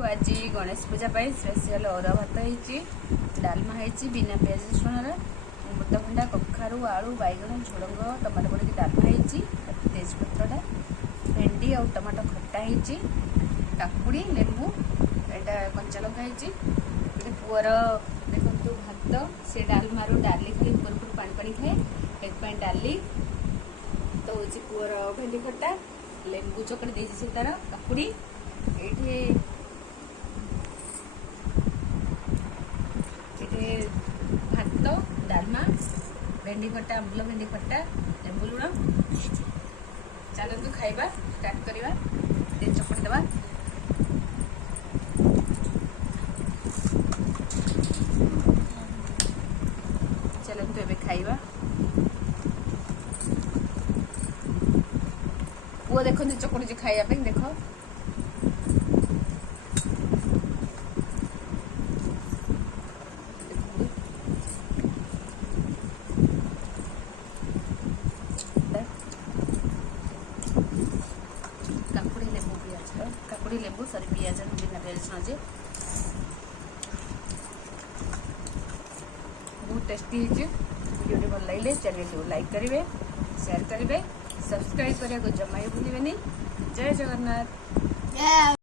तो आज गणेश पूजा स्पेशल अरुआ भात होती डालमा होती बिना पियाज रसुण अमृतभंडा कखारू आलू बैगण झुड़ंग टमाटो पड़ी डालमा होती तेजपत्रटा भेंडी और टमाटो खट्टा होती काकुड़ी लेंबू यहाँ कंचा लंका होती पुअर देखो भात से डालमारू डाली खाली ऊपर पानी पानी खाए एक डाली तो हूँ पुअर भेंडी खट्टा लेंबू चकड़ी देती से तार काकुड़ी ये भात डालमा भेंडी खट्टा आंबुल भेंडी खट्टा लेंबू लुण चलतु खाइबा स्टार्ट करवा चकड़ी दबा चलतु एबे खाइबा पुआ देखो चकड़ी खाइबा देख काकुड़ी लेंबू सॉरी पियाज बिना पियाज रसुण जे बहुत टेस्टी वीडियो भल लगे चैनल लाइक करेंगे शेयर करेंगे सब्सक्राइब करने को जमा ही भूलिए। जय जगन्नाथ।